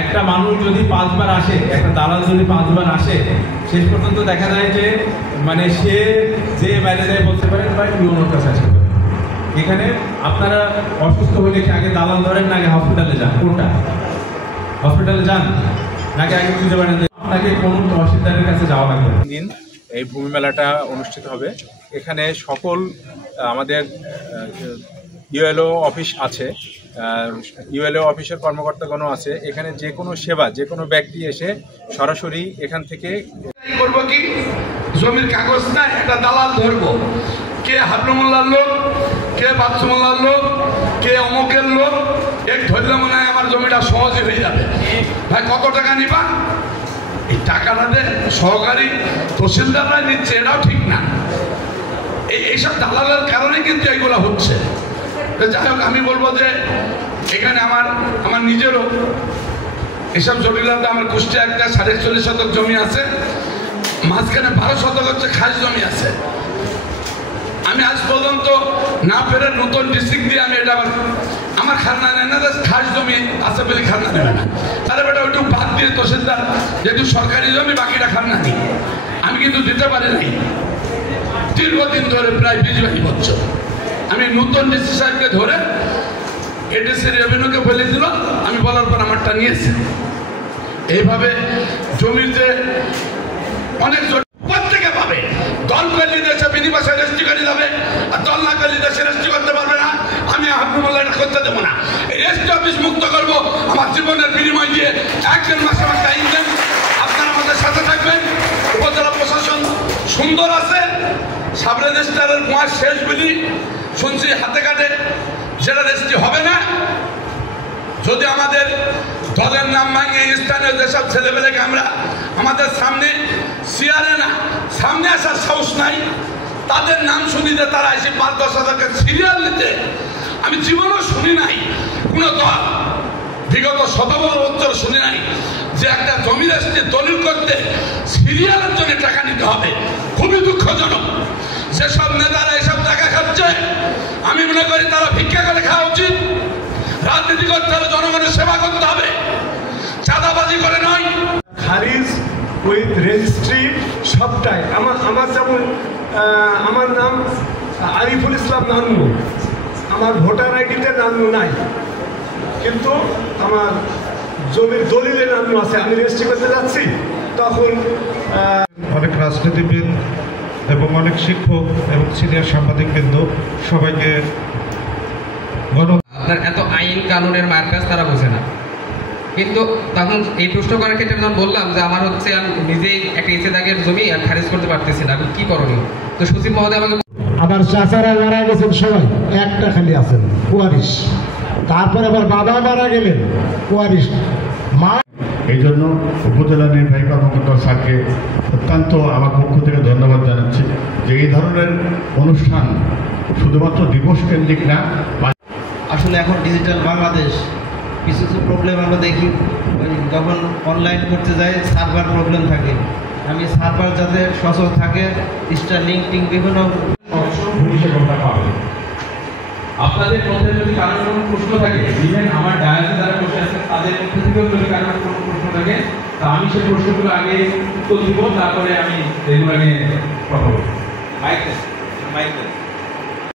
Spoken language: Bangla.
একটা মানুষ যদি 5 বার আসে, একটা দালাল যদি 5 বার আসে, শেষ পর্যন্ত দেখা যায় যে মানে সে যে বাইরে যায় বলতে পারেন বা ইউনোর কাছে আসতে পারে। এখানে আপনারা অসুস্থ হলে কি আগে দালাল ধরেন না আগে হসপিটালে যান? কোনটা? হসপিটালে যান নাকি আগে খুঁজে পারেন যে আপনাকে কোন তহসিলদারের কাছে যাওয়া লাগবে? দিন এই ভূমি মেলাটা অনুষ্ঠিত হবে। এখানে সকল আমাদের ইউএলও অফিস আছে, ইউএলও অফিসের কর্মকর্তাগণও আছে। এখানে যে কোনো সেবা, যে কোনো ব্যক্তি এসে সরাসরি এখান থেকে করবো কি, জমির কাগজ না একটা দালাল ধরবো, কে হাবলুমুল্লার লোক, কে বাদসুমুল্লার লোক, কে অমুকের লোক, এক ধরলে মনে হয় আমার জমিটা সহজে হয়ে যাবে। ভাই কত টাকা নিবা? এই টাকাটা দেন সহকারী তহসিলদাররা নিচ্ছে, এটাও ঠিক না। এইসব দালালের কারণে কিন্তু এইগুলো হচ্ছে। যাই হোক, আমি বলবো যে এখানে আমার নিজেরও এসব জটিলতা, আমার কুষ্টিয়া একটা ৪৫ শতক জমি আছে, মাঝখানে ১২ শতক হচ্ছে খাস জমি আছে। আমি আজ পর্যন্ত না পেরে নতুন ডিস্ট্রিক্ট দিয়ে আমি এটা আমার খাজনা নেয় না, খাস জমি আছে বলে খাজনা নেবে না। তাহলে বেটা ওইটু বাদ দিয়ে তহসিলদার যেহেতু সরকারি জমি বাকিটা খাজনা নেই, আমি কিন্তু দিতে পারি নাই দীর্ঘদিন ধরে, প্রায় ২০-২২ বছর। আমি নতুন ডিসি সাহেবকে ধরে এডিসি রেভিনিউকে বলে দিল, আমি বলার পর আমারটা নিয়েছে। এইভাবে জমিতে অনেক প্রত্যেকে পাবে। দল করলে দেশে বিনিময় রেজিস্ট্রি করে যাবে, আর দল না করলে দেশে রেজিস্ট্রি করতে পারবে না। আমি হাবলুমুল্লাহ এটা করতে দেবো না। রেজিস্ট্রি অফিস মুক্ত করবো আমার জীবনের বিনিময় দিয়ে। একজন মাসে মাসে টাইম দেন, আপনারা আমাদের সাথে থাকবেন। উপজেলা প্রশাসন সুন্দর আছে, সাব রেজিস্ট্রারের বয়স শেষ বলি শুনছি হাতে কাটে, সেটা রেজিস্ট্রি হবে না। যদি আমাদের দলের নাম ভাঙে স্থানীয় যেসব ছেলেপেলেকে আমরা আমাদের সামনে চেয়ারে না সামনে আসার সাহস নাই, তাদের নাম শুনিতে তারা এসে ৫-১০ হাজার সিরিয়াল নিতে আমি জীবনও শুনি নাই। কোনো দল বিগত ১৭ বছর শুনি নাই যে একটা জমি রেজিস্ট্রি দলিল করতে সিরিয়ালের জন্য টাকা নিতে হবে। খুবই দুঃখজনক। যেসব নেতারা এসব টাকা খাচ্ছে, আমি মনে করি তারা ভিক্ষা করে খাওয়া উচিত। রাজনীতি করতে হলে জনগণের সেবা করতে হবে, চাঁদাবাজি করে নয়। খারিজ উইথ রেজিস্ট্রি সবটাই আমার যেমন আমার নাম আরিফুল ইসলাম নান্নু, আমার ভোটার আইডিতে নান্নু নাই, কিন্তু আমার জমির দলিলে নান্নু আছে। আমি রেজিস্ট্রি করতে যাচ্ছি, তখন অনেক রাজনীতিবিদ এবং অনেক শিক্ষক এবং সিনিয়র সাংবাদিকবৃন্দ সবাইকে আপনার এত আইন কানুনের মার্কাজ তারা বোঝে না। কিন্তু তখন এই প্রশ্ন করার ক্ষেত্রে যখন বললাম যে আমার হচ্ছে আমি নিজেই একটা ইচ্ছে দাগের জমি আর খারিজ করতে পারতেছি না, আমি কি করণীয়? তো সচিব মহোদয় আমাকে, আবার চাচারা মারা গেছেন সবাই, একটা খালি আছেন ওয়ারিশ, তারপর আবার বাবা মারা গেলেন ওয়ারিশ মা। এই জন্য উপজেলা নির্বাহী কর্মকর্তা স্যারকে অত্যন্ত আমার পক্ষ থেকে ধন্যবাদ জানাচ্ছি যে এই ধরনের অনুষ্ঠান শুধুমাত্র দিবস কেন্দ্রিক না। আসলে এখন ডিজিটাল বাংলাদেশ, কিছু কিছু প্রবলেম আমরা দেখি, যখন অনলাইন করতে যাই সার্ভার প্রবলেম থাকে। আমি সার্ভার যাতে সচল থাকে, স্টারলিংক বিভিন্ন আপনাদের মধ্যে যদি কারোর কোনো প্রশ্ন থাকে, ইভেন আমার ডায়াসে যারা বসে আছে তাদের মধ্যে থেকেও যদি কারোর কোনো প্রশ্ন থাকে, তা আমি সেই প্রশ্নগুলো আগে উত্তর দিব, তারপরে আমি এগুলো নিয়ে কথা বলবো। মাইক